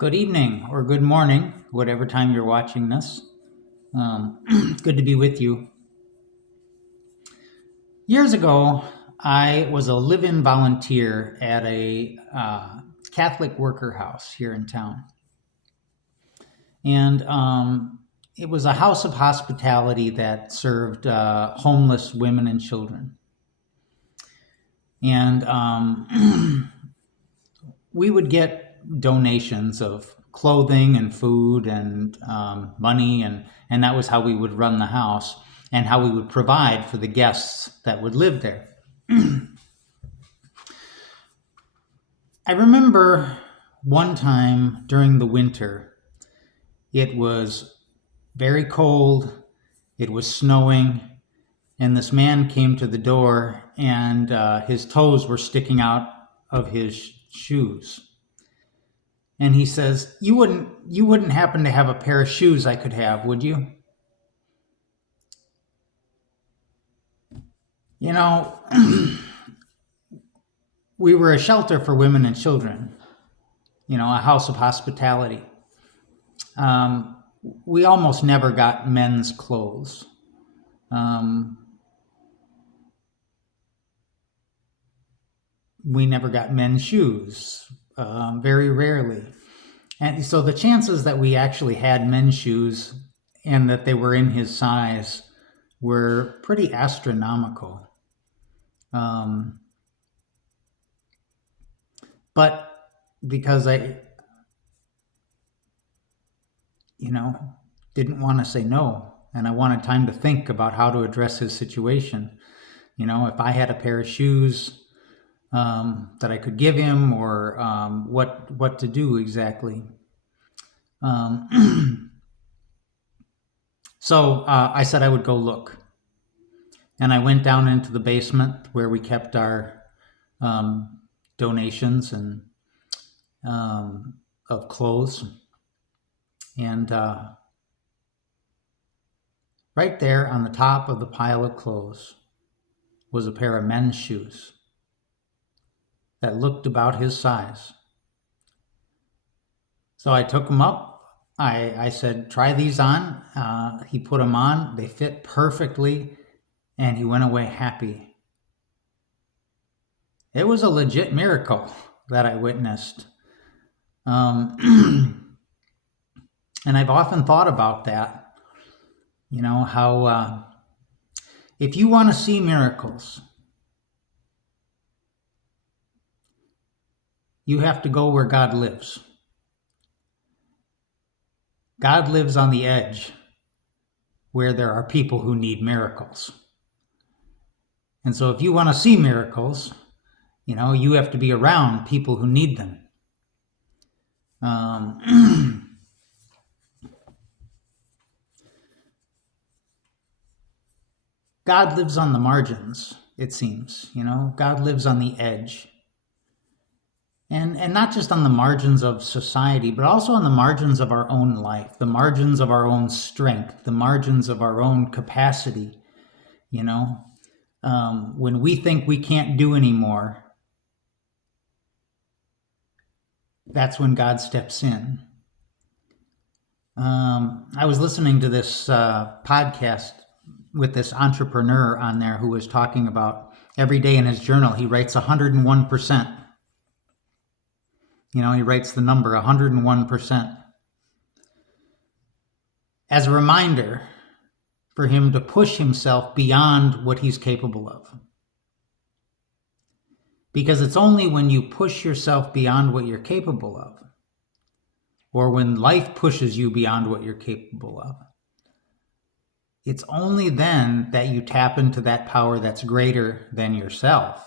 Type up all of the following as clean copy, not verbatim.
Good evening or good morning, whatever time you're watching this. Good to be with you. Years ago, I was a live-in volunteer at a Catholic worker house here in town. And it was a house of hospitality that served homeless women and children. And we would get donations of clothing and food and money, and that was how we would run the house and how we would provide for the guests that would live there. I remember one time during the winter, it was very cold, it was snowing, and this man came to the door and his toes were sticking out of his shoes. And he says, you wouldn't happen to have a pair of shoes I could have, would you? You know, we were a shelter for women and children, a house of hospitality. We almost never got men's clothes. We never got men's shoes, very rarely. And so the chances that we actually had men's shoes and that they were in his size were pretty astronomical. But because I, didn't want to say no, and I wanted time to think about how to address his situation. If I had a pair of shoes that I could give him, or what to do exactly. So I said I would go look. And I went down into the basement where we kept our donations and of clothes. And right there on the top of the pile of clothes was a pair of men's shoes that looked about his size. So I took them up. I said, try these on. He put them on. They fit perfectly. And he went away happy. It was a legit miracle that I witnessed. And I've often thought about that. How if you want to see miracles, you have to go where God lives. God lives on the edge where there are people who need miracles. And so if you want to see miracles, you have to be around people who need them. God lives on the margins, it seems. God lives on the edge. And not just on the margins of society, but also on the margins of our own life, the margins of our own strength, the margins of our own capacity. When we think we can't do anymore, that's when God steps in. I was listening to this podcast with this entrepreneur on there who was talking about every day in his journal, he writes 101%. He writes the number 101% as a reminder for him to push himself beyond what he's capable of. Because it's only when you push yourself beyond what you're capable of, or when life pushes you beyond what you're capable of, it's only then that you tap into that power that's greater than yourself.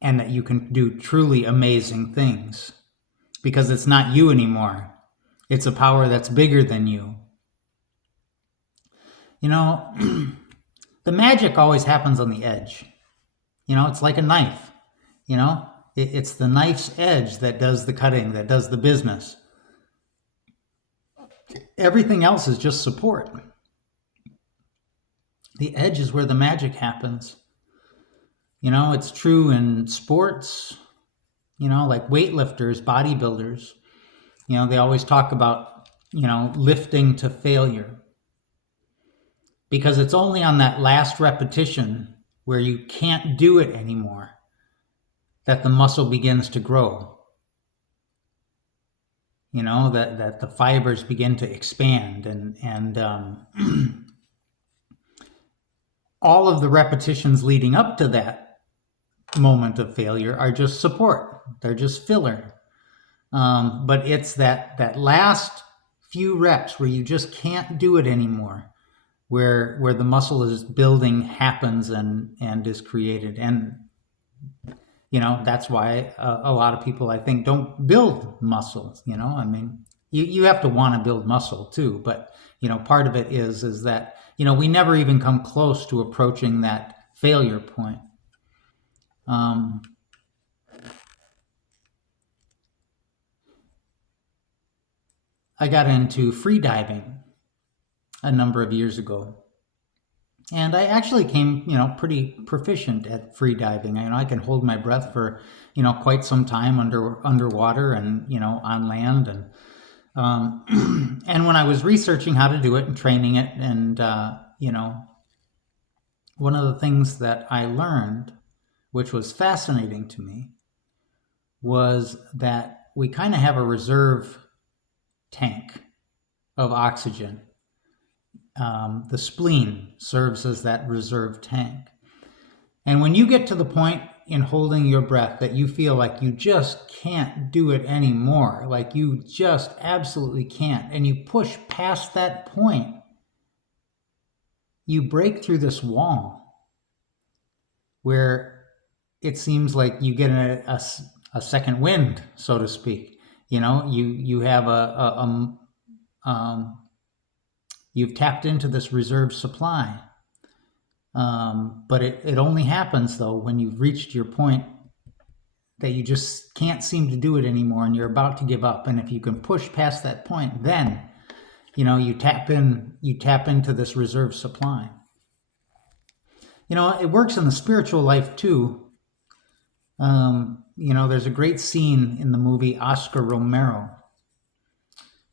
And that you can do truly amazing things. Because it's not you anymore. It's a power that's bigger than you. The magic always happens on the edge. It's like a knife. It's the knife's edge that does the cutting, that does the business. Everything else is just support. The edge is where the magic happens. It's true in sports. like weightlifters, bodybuilders. They always talk about, lifting to failure, because it's only on that last repetition where you can't do it anymore that the muscle begins to grow. That the fibers begin to expand, and all of the repetitions leading up to that moment of failure are just support. They're just filler. But it's that last few reps where you just can't do it anymore, where the muscle is building happens and is created. And that's why a lot of people, I think, don't build muscle. You have to want to build muscle too, but part of it is that we never even come close to approaching that failure point. I got into free diving a number of years ago, and I actually came, pretty proficient at free diving. I can hold my breath for, quite some time underwater and, on land. And and when I was researching how to do it and training it, and one of the things that I learned, which was fascinating to me, was that we kind of have a reserve tank of oxygen. The spleen serves as that reserve tank. And when you get to the point in holding your breath that you feel like you just can't do it anymore, like you just absolutely can't, and you push past that point, you break through this wall where it seems like you get a second wind, so to speak. You have you've tapped into this reserve supply. But it only happens, though, when you've reached your point that you just can't seem to do it anymore and you're about to give up. And if you can push past that point, then, you tap into this reserve supply. It works in the spiritual life too. There's a great scene in the movie Oscar Romero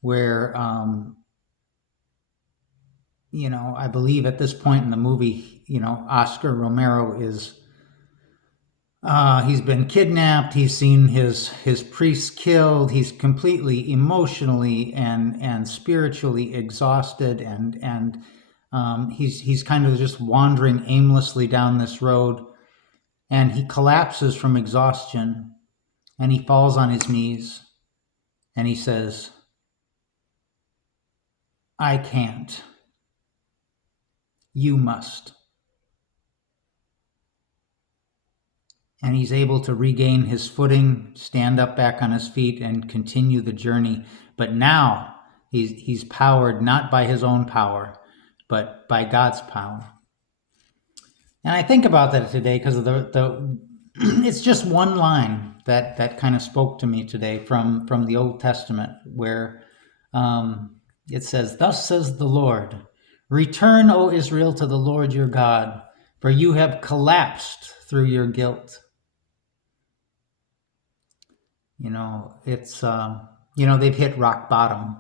where, I believe at this point in the movie, Oscar Romero is, he's been kidnapped. He's seen his priests killed. He's completely emotionally and spiritually exhausted, and he's kind of just wandering aimlessly down this road, and he collapses from exhaustion, and he falls on his knees, and he says, "I can't. You must." And he's able to regain his footing, stand up back on his feet, and continue the journey. But now he's powered not by his own power, but by God's power. And I think about that today because of the it's just one line that kind of spoke to me today from the Old Testament, where it says, "Thus says the Lord, return, O Israel, to the Lord your God, for you have collapsed through your guilt." It's, they've hit rock bottom.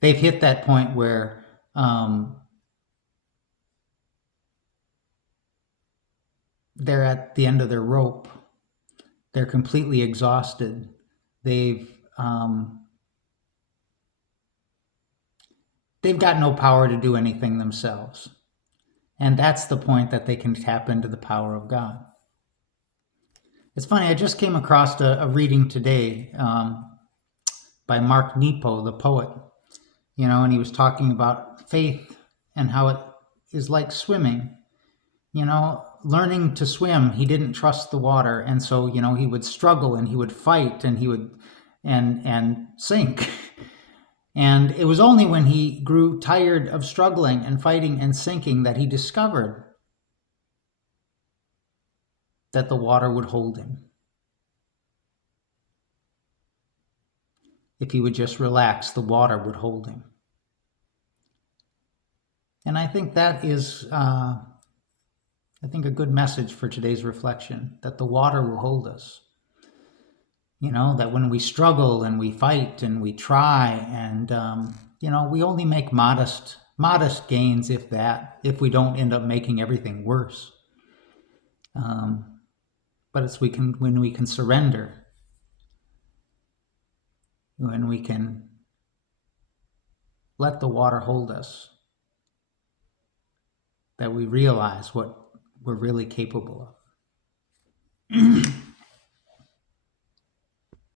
They've hit that point where they're at the end of their rope. They're completely exhausted. They've got no power to do anything themselves. And that's the point that they can tap into the power of God. It's funny, I just came across a reading today by Mark Nepo, the poet, and he was talking about faith and how it is like swimming. Learning to swim, he didn't trust the water, and so, he would struggle and he would fight and he would and sink. And it was only when he grew tired of struggling and fighting and sinking that he discovered that the water would hold him. If he would just relax, the water would hold him. And I think that is, a good message for today's reflection, that the water will hold us. That when we struggle and we fight and we try and, we only make modest gains, if that, if we don't end up making everything worse. But it's when we can surrender, when we can let the water hold us, that we realize what we're really capable of.